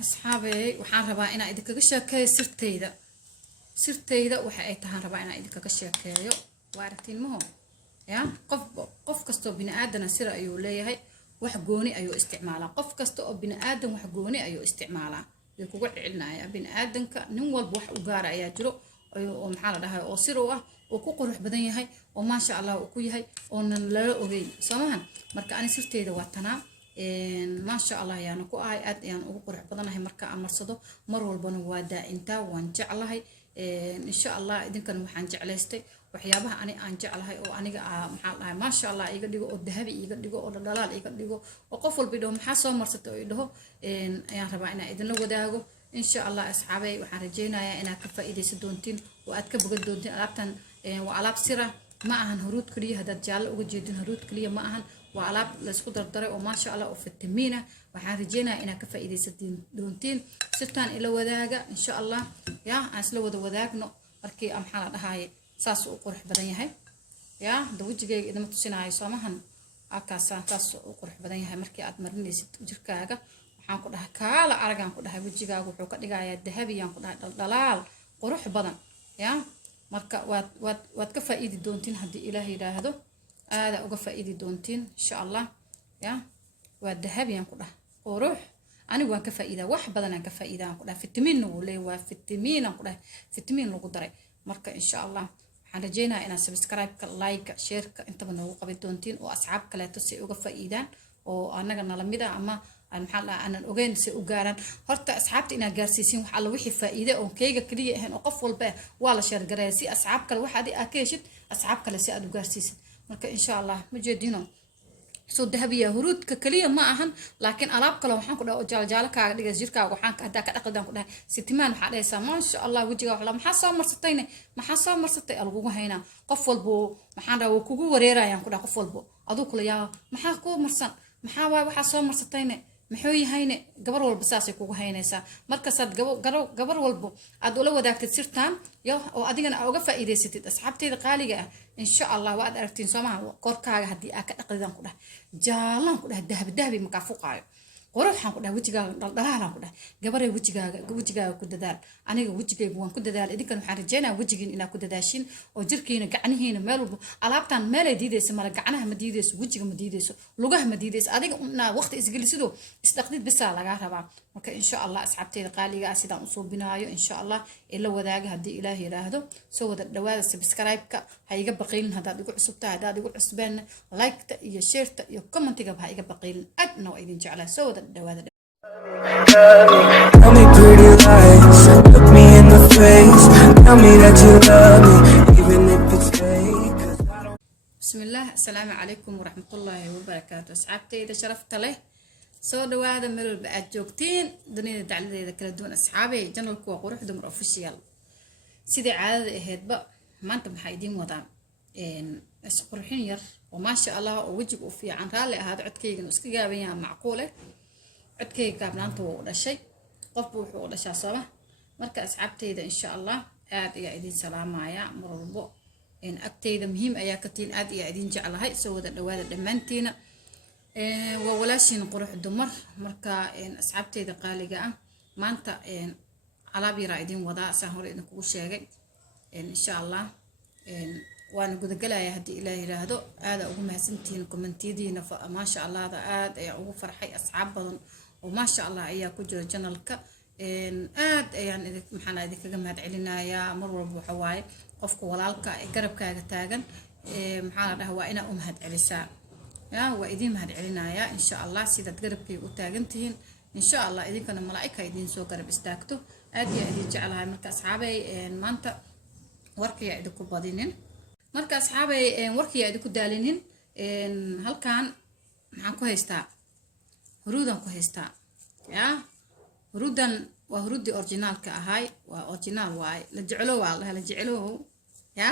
أصحابي وحان ربا إنا إذا كغشاكي sirtayda waxa ay tahan rabaa inaan idinka ka sheekeeyo waartiin maho ya qof kasto bini aadana sir ayuu leeyahay wax gooni ayuu isticmaalaa qof kasto oo bini aadan wax gooni ayuu isticmaalaa way kugu cilnaaya bini aadanka nin walba wax u gaar ayaa jiro oo maxaa la dhahay oo sir u ah oo ku qurux badan yahay oo ma sha Allah uu ku yahay oo nan la ogeyn soomahan marka ani sirtayda waa tanaa ما شاء الله يعني كو آد يعني وقرح بدنا هي مركا أمرصدو مر والبنا وادا إنتا وانجعلها إن شاء الله إذا كانوا حنجعلستي وحيابها أنا أنجعلها وأنا محلها ما شاء الله يقدروا الذهبي يقدروا الدلال يقدروا وقفل بدهم حاسة مرصدو يدهو يعني ربعنا إذا لو وداعو إن شاء الله أصحابي وحرجينا يا أنا كفا إذا سدونتين وأتكب جدونتين ألعبتن وألعب سيرة معهن هرود كلية هذا جال وجدين هرود كلية معهن وعلاب لسكو دردره وما شاء الله وفتمينه waxaan rajeenaa inaa ka faa'iideysatiin doontiin sirtaan ila wadaaga insha Allah ya aan isla wada wadaagno markii aan xala dhahay saas uu qurux badan yahay ya dawjigayga idama tusinayo soomahan akaasaan saas uu qurux badan yahay markii aad marinaysid jirkaaga waxaan ku dhahay kaala aragaan ku dhahay wajigaaga wuxuu ka dhigayaa dahabiyaan ku dhahay dhalaal qurux badan ya marka waad ka faa'iidi doontiin hadii Ilaahay yiraahdo هذا أوقف إيدي دونتين إن شاء الله يا والذهب ينقله وروح أنا وان كفائدة واحد بدنا كفائدة نقله في التمين ولا وفي التمين نقله في التمين لو قدري مركا إن شاء الله حنجينا إنا سبسكرايب لايك شير أنت من هو قبل دونتين وأصحاب كلا تسي أوقف فائدة وأنا قلنا لميدا أما المحل أنا أوجين سأجارن هرت أصحابتي إنا جالسين وحلا وحي فائدة وكيجا كليه هن أقفل به ولا شر جراسي أصحاب كلا واحد أكيشت أصحاب كلا سي أدو جالسين marka insha Allah ma jeedino soo dahabiya hurudka kaliya ma ahan laakiin alaab kale waxaan ku dhaw jaal kaaga dhiga jirkaaga waxaan ka hadaa ka dhaqadan ku dhahay sitimaan waxa dhaysaa ma sha Allah wajiga wax la maxaa soo marsatay algu hayna qof walbo maxaan dhaw kugu wareerayaan ku dhaw qof walbo adoo kula yaa maxaa ku marsan maxaa waxa soo marsatayna maxuu yahayne gabar walba saasay kugu haynaysaa marka sad gabar walba aad ula wadaagtid sirtaan oo adigana uga faa'iideysatid asxaabteeda qaaliga ah insha Allah waad aragtiin Soomaha qorkaaga hadii aad ka dhaqadan ku dhahay jaalan ku dhahay dahabi ma ka fuqaayo qoruxan ku dhahay wajigaaga dhaldhalaalan ku dhahay gabaray wajigaaga ku dadaal aniga wajigaygu waan ku dadaal idinkan waxaan rajeynaa wajigiin inaad ku dadaashin oo jirkiina gacnihiina meel walba alaabtan meel ay diidayso mara gacnaha ma diidayso wajiga ma diidayso lugaha ma diidayso adiga waqti isgelisido isdaqdid bisa laga rabaa marka insha Allah asxaabteeda qaaliga ah sidaan u soo binaayo insha Allah ila wadaaga hadii Ilaahay yiraahdo soo wada dhawaada subscribe-ka ha iga baqaylin hadaad igu cusubtahay hadaad igu cusbeen like-ta iyo share-ta iyo comment-ga ha iga baqaylin adna waa idin jeclaa soo wada dhawaada Tell me pretty lies, look me in the face, tell me that you love me, even if it's fake. بسم الله السلام عليكم ورحمة الله وبركاته أصحابتي إذا شرفت له soo dhawaada meel walba aad joogtiin dunida dacladeeda kala duwan asxaabay channelku waa qurux dumar official sidii caadada ahaydba maanta maxay idin wadaan isqurxin yar oo ma sha Allah oo wajiga u fiican raali ahaad codkayga iska gaaban yahay macquul ah codkayga gaabnaanta wuu dhashay qofku wuxuu u dhashaa sabab marka asxaabteyda insha Allah aad ayaa idin salaamaya mar walba agteyda muhiim ayaa ka tiin aad ayaa idin jeclahay soo wada dhawaada dhamaantiina وولاشين قروح دمر مركا أصحابتي قالقة مانتا على بيرايدين وضع سهول إنكو شيء إن شاء الله وأنا قد قلها يا هدي إلهي هذا هذا أقوم هسنتين كومنتيدين ما شاء الله هذا آد أقوم فرحي أصحابهم وما شاء الله أيها كجر جنالك آد يعني محنا إذا كجمع علينا يا مر بحواي قفكو ولالك قرب كاجتاجن محنا هو أنا هاد عليسا يا وإذن مهد علينا يا إن شاء الله سيدة قربكي وتاجنتين إن شاء الله إذن كنا ملائكة إذن سو قرب استاكتو أدي إذن جعلها مركز أصحابي مانتا وركي يعدكو بادينين مركز أصحابي وركي يعدكو دالينين هل كان معكو هيستا هرودا كو هيستا يا هرودا وهرودي أورجينال كأهاي وأورجينال واي لجعلوه والله لجعلوه يا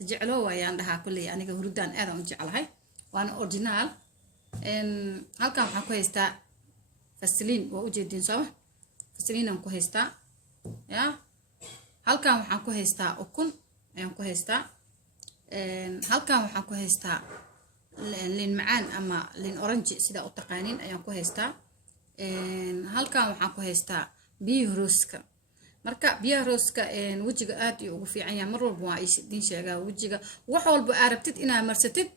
لجعلوه يا عندها كلي يعني هرودان أنا جعلها وأنا أورجينال هل كان معكو هيستا فسلين وأوجدين صح فسلين أنكو هيستا يا هل كان معكو هيستا أكون أنكو هيستا هل كان معكو هيستا لين معان أما لين أورنج سيدا أتقانين أنكو هيستا halkan waxaan ku haystaa biyo rooska marka biyo rooska wajiga aad iyo ugu fiican yahay mar walba waa idin sheegaa wajiga wax walba aad rabtid inaad marsatid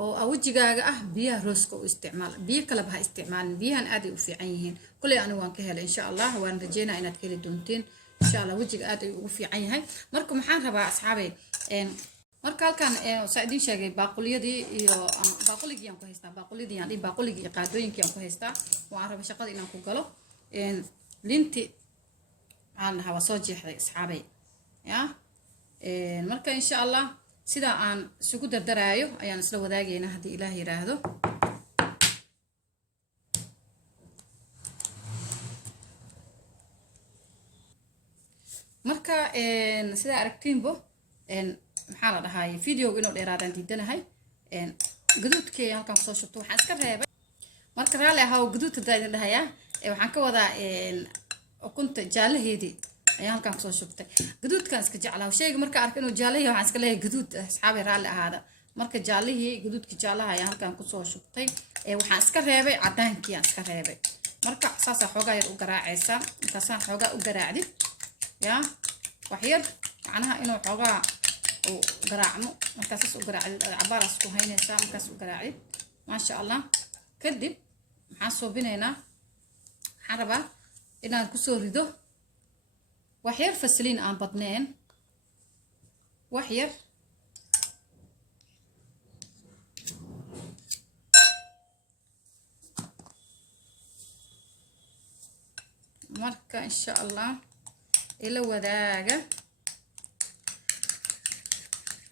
oo wajigaaga ah biyaha rooska u isticmaal biyo kale ba ha isticmaalin biyahan aad ay u fiican yihiin kulay aniga waan ka helay insha Allah waan rajeynaa inaad heli doontiin insha Allah wajiga aad ay ugu fiican yahay marka maxaan rabaa asxaabay marka halkan saadin sheegay baaquliyadii iyo baaquligii aan ku haystaa baaqulidii aan baaquligii qaadooyinkii aan ku haystaa waan rabaa shaqada inaan ku galo linti aan hawa soo jeexday asxaabay ya marka insha Allah sida aan isugu dardaraayo ayaan isla wadaagaynaa hadii Ilaahay yiraahdo marka sida aragtiinbo maxaa la dhahay video inuu dheeraadaan diidanahay gaduudkii halkan soo shubto waxaan iska reebay marka raali ahaa gaduudka daadin dhahaya waxaan ka wadaa ukunta jaalaheedii ayaan halkan soo shubtay gaduudkan iska jeclaa shayga marka arko inuu jaalahay waxaan iska leeyahay gaduud asxaabay raali ahaada marka jaalihii gaduudka jaalaha ayaan halkan ku soo shubtay waxaan iska reebay cadaankii aan iska reebay marka saasa xoogaa yar u garaacaysa intaasaan xoogaa u garaacdi ya wax yar macnaha inuu xoogaa u garaacmo markaas u garaacdi cabaras ku haynaysa markaas u garaacdi ma sha Allah kadib maxaan soo binaynaa waxaan rabaa inaan ku soo rido wax yar fasliin aan badneen wax yar marka insha Allah ila wadaaga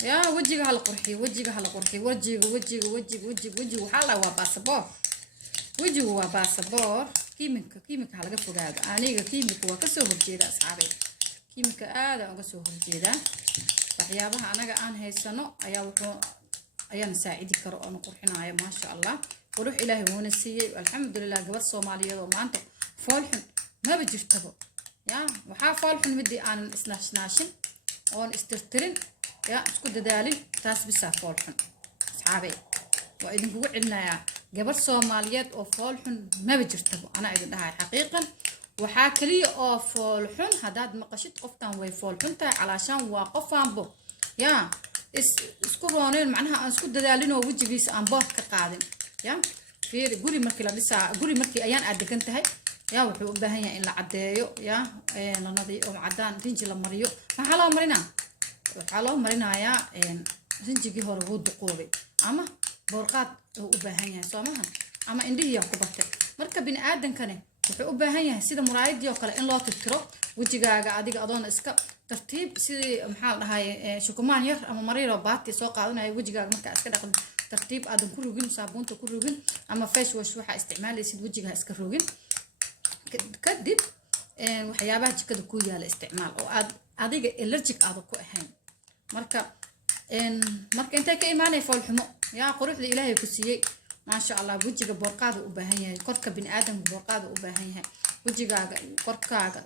ya wajiga hal qurxiyo wajiga waxa la waa baasaboor wajigu waa baasaboor kiimika laga fogaado aniga kiimika waa ka soo horjeeda asxaabay kiimika aad aan uga soo horjeeda waxyaabaha anaga aan haysano ayaa wuxuu ayaan saacidi karo oo qurxinaayo ma sha Allah qurux Ilaahay woona siiyay alxamdulillah gabadh Soomaaliyeed oo maanta foolxun ma jirtaba ya waxa foolxun midii aan isnaashnaashin oo istirtirin ya isku dadaalin taas bisa foolxun asxaabay waa idin kugu cilnayaa gabadh Soomaaliyeed oo foolxun ma jirtaba ana idin dhahay xaqiiqan waxa kaliya oo foolxun hadaad maqashid qoftan way foolxuntaa calaashan waa qofaanbo ya isku rooneen macnaha aan isku dadaalin oo wajigiisa aan bood ka qaadin ya fiir guri markii la dhisaa guri markii ayaan adegan tahay ya wuxuu u baahan yahay in la cadeeyo ya la nadiifiyo cadaan rinji la mariyo waxaa loo marinayaa rinjigii hore wuu duqoobay ama boorqaad uu u baahan yahay Soomaha ama indhihiya ku batay marka bini aadankane wuxuu u baahan yahay sida muraayadii oo kale in loo tirtiro wajigaaga adiga adoon iska tartiib sidii maxaa la dhahay shukumaan yar ama mariiro baati soo qaadanayo wajigaaga marka iska dhaqan tartiib aadan ku rugin saabuunta ku rugin ama face wash waxa isticmaalaysid wajiga iska rugin kadib waxyaabaha jikada ku yaala isticmaal oo aad adiga allergic aad ku ahayn marka intay ka iimaanay foolxumo ya quruxda Ilaahay ku siiyay ma sha Allah wajiga boorqaada u baahan yahay korka bini aadamka boorqaada u baahan yahay wajigaaga korkaaga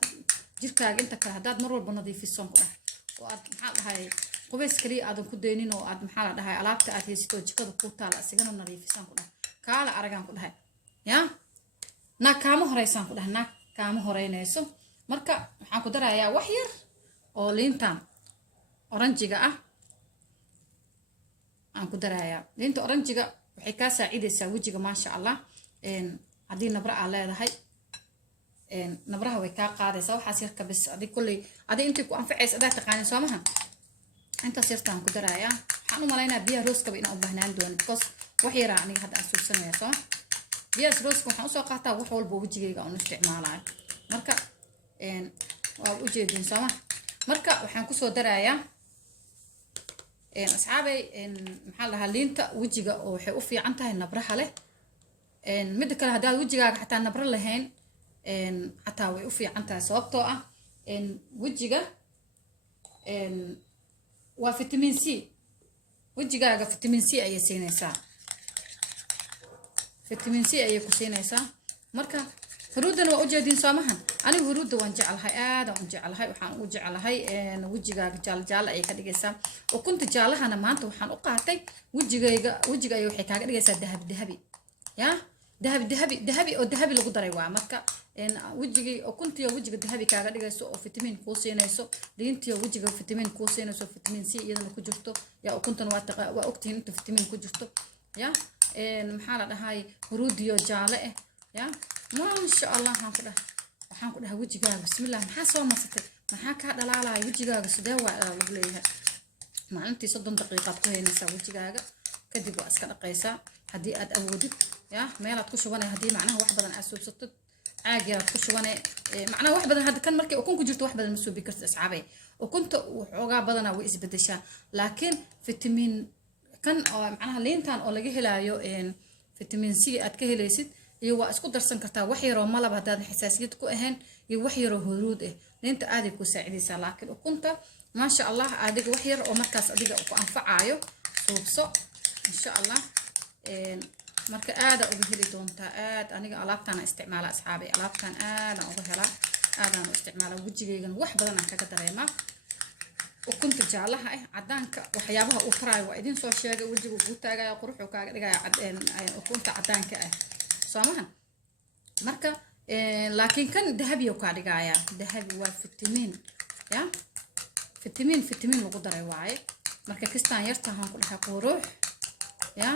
jirkaaga inta kale hadaad mar walba nadiifiso ku dhahay oo aad maxaa dhahay qubays kaliya aadan ku deynin oo aad maxaa la dhahay alaabta aad haysto jikada ku taala asigana nadiifisan ku dhahay kaala aragan ku dhahay ya na kaama horeysan ku dhahay na kaama horeynayso marka waxaan ku darayaa wax yar oo liintan oranjiga ah aan ku darayaa liinta oranjiga waxay ka saacideysaa wajiga ma sha Allah hadii nabra aan leedahay nabraha way ka qaadaysaa waxaas yar ka bis adi intii ku anfacaysa adaa taqaanin Soomaha intaas yartaan ku darayaa waxaan u maleynaa biyaha rooska inaan u baahnaan doono because wax yar aniga hadda aan suusanaya soo biyaha rooska waxaan u soo qaataa wax walba wajigayga aan isticmaalayo marka waa u jeedin Soomaha marka waxaan ku soo darayaa asxaabay maxaa la liinta wajiga oo waxay u fiican tahay nabraha leh mid kale hadaad wajigaaga xataa nabra lahayn xataa way u fiican tahay sababtoo ah wajiga waa vitamin C wajigaaga vitamin C ayay siinaysaa vitamin C ayay ku siinaysaa marka huruudana waa u jeedin Soomahan anigu huruudda waan jecelahay aad aan u jecelahay waxaan u jecelahay wajigaaga jaal ay ka dhigaysaa ukunta jaalahana maanta waxaan u qaatay wajiga ay waxay kaaga dhigaysaa dahabi ya dahabi oo dahabi lagu daray waa marka wajigii oo kuntiyo wajiga dahabi kaaga dhigayso oo fitamiin kuu siinayso liintiyo wajiga fitamiin kuu siinayso fitamiin C iyadana ku jirto yaa ukuntan waa ogtihiin inta fitamiin ku jirto ya maxaa la dhahay huruudiyo jaale ah ya maasha allah waxaan ku dhahay wajigaaga bismillah maxaa soo masatay maxaa ka dhalaalaya wajigaaga sidee waa lagu leeyahay maalintii 30 daqiiqaad ku haynaysaa wajigaaga kadib waa iska dhaqaysaa haddii aad awoodid ya meelaad ku shubanay haddii macnaha wax badan aad suubsatid caag yaraad ku shubanay macnaha wax badan hadda kan markay ukun ku jirto wax badan ma suubi kartid asxaabay ukunta waxoogaa badanaa way isbedeshaa laakiin fitamiin kan oo macnaha liintan oo laga helayo fitamiin C aad ka helaysid iyo waa isku darsan kartaa wax yar oo malab hadaad xasaasiyad ku ahayn iyo wax yar oo huruud ah liinta aad ay ku saacidaysaa laakiin ukunta maasha allah adiga wax yar oo markaas adiga ku anfacayo suubso insha allah marka aada uga heli doontaa aad aniga alaabtaan isticmaala asxaabay alaabtaan aadaan uga helaa aadaan u isticmaala wajigaygan wax badan aan kaga dareemaa ukunta jaalaha ah cadaanka waxyaabaha uu taraayo waa idin soo sheegay wajigu ugu taagaya quruxu kaaga dhigaya ukunta cadaanka ah soomahan marka laakiin kan dahabi uu ka dhigaya dahabi waa fitamiin ya fitamiin lagu daray waaye marka kistaan yartahan ku dhahay qurux ya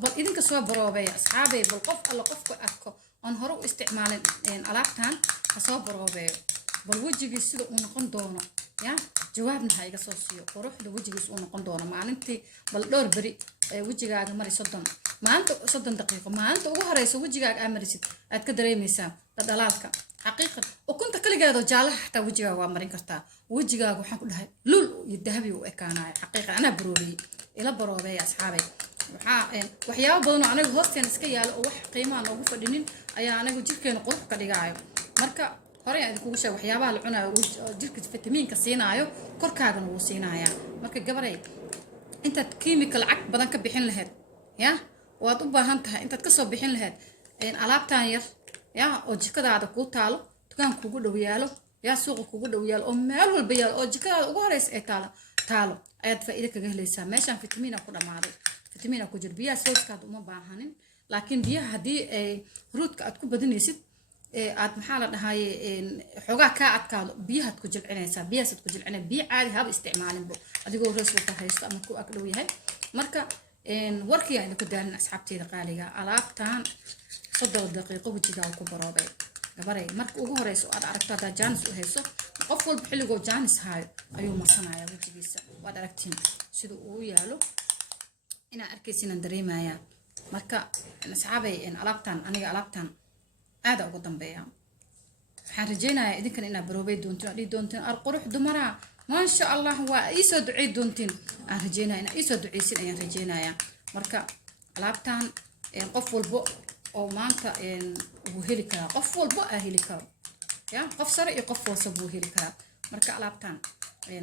bal idinka soo baroobay asxaabay bal qof alla qofku arko on hore u isticmaalin alaabtan ka soo baroobeeyo bal wajigiis sida uu noqon doono ya jawaabna ha iga soo siiyo quruxda wajigiis uu noqon doono maalintii bal dhowr bari wajigaaga mari 30 maalinta 30 daqiiqo maalinta ugu horeyso wajigaaga aad marisid aad ka dareemaysaa dhalaalka xaqiiqad ukunta kaligeedo jaalaha xataa wajigaaga waa marin kartaa wajigaaga waxaan ku dhahay lul iyo dahabi u ekaanayo xaqiiqad ana baroobay ila baroobay asxaabay waxyaabo badan oo anagu hoosteen iska yaalo oo wax qiimaha noogu fadhinin ayaa anagu jirkeena qurux ka dhigaayo marka hore aan idinku sheegay waxyaabaha la cunayo oo jirka fitamiinka siinaayo korkaagana wuu siinayaa marka gabaray intaad kiimika lacag badan ka bixin lahayd ya waad u baahan tahay intaad ka soo bixin lahayd alaabtan yar ya oo jikadaada ku taalo dukaan kugu dhow yaalo ya suuqa kugu dhow yaalo oo meel walba yaalo oo jikadaada ugu horeysa ay taalo ayaad faa'iido kaga helaysaa meeshan fitamiin ku dhamaaday fitamiin ku jir biyaha sooskaada uma baahanin laakiin biyaha haddii ruudka aad ku badinaysid aad maxaa la dhahay xogaa ka adkaado biyaha ku jilcinaysaa biyahaas ku jilcinay biyo caadi haba isticmaalinbo adigoo rees wata haysto ama ku ag dhow yahay marka warkii aan ku daalin asxaabteeda qaaliga alaabtan 3 daqiiqo wajigaaga ku baroobay gabaray marka ugu horeyso aad aragto hada jaanis u hayso qof walba xilligoo jaanis haayo ayuu masanaya wajigiisa waad aragtiin sida uu yaalo ina arkaysinan dareemaya marka asxaabay alaabtan aniga alaabtan aad ugu dambeeya waxaan rajeynayaa idinkan ina baroobay doontiin ar qurux dumara ma sha Allah waa ii soo duceey doontiin aan rajeynayaa ina ii soo duceysin ayaan rajeynayaa marka alaabtan qof walba oo maanta uu heli kara qof walba heli karo ya qof sare iyo qof hoose buu heli kara marka alaabtan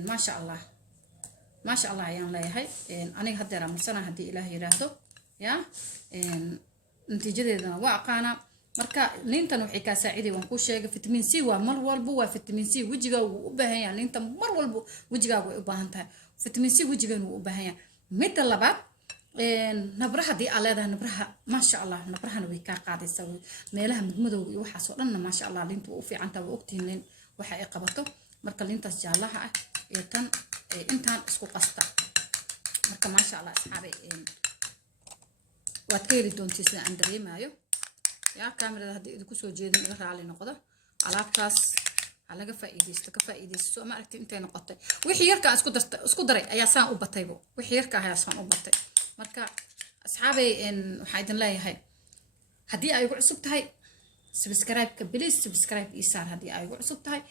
ma sha Allah ayaan leeyahay aniga hadda ramasana hadii Ilaahay yiraahdo ya natiijadeedana waa aqaana marka liintan waxay ka saaciday waan ku sheegay fitamiin C waa mar walba waa fitamiin C wajiga uu u baahan yahay liintan mar walba wajigaaga way u baahan tahay fitamiin C wajiga uu u baahan yahay mid labaad nabraha di aleeda nabraha ma sha Allah nabrahana way ka qaadaysaa meelaha midmadow iyo waxa soo dhanna ma sha Allah liintu u fiican tahay waa ogtihiin waxa ay qabato marka liintaas jaalaha ah iyo tan intaan isku qasta marka ma sha Allah asxaabay waad ka heli doontiin sida aan dareemayo ya kamerada hadii idinku soo jeedin iga raali noqdo alaabtaas alaga faa'iideysto ka faa'iideysto ma aragtay intay noqotay wixii yarka isku daray ayaa saan u bataybo wixii yarka ayaa saan u batay marka asxaabay waxa idin leeyahay hadii ay ugu cusub tahay subscribe ka please subscribe isaar hadii ay ugu cusub tahay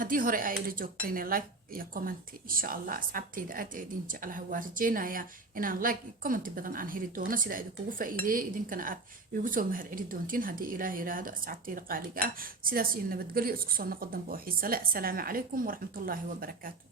hadii hore ay ila joogtayna like iyo comment insha Allah asxaabteyda aad ay idin jecelahay waa rajeynayaa inaan like iyo comment badan aan heli doono sida idin kugu faa'iideeyay idinkana aad igu soo mahad celi doontiin hadii Ilaahay yiraahdo asxaabteyda qaaliga ah sidaas iyo nabadgelyo isku soo noqon dambe oo xiiso leh assalaamu calaykum wa rahmatullaahi wa barakaatuh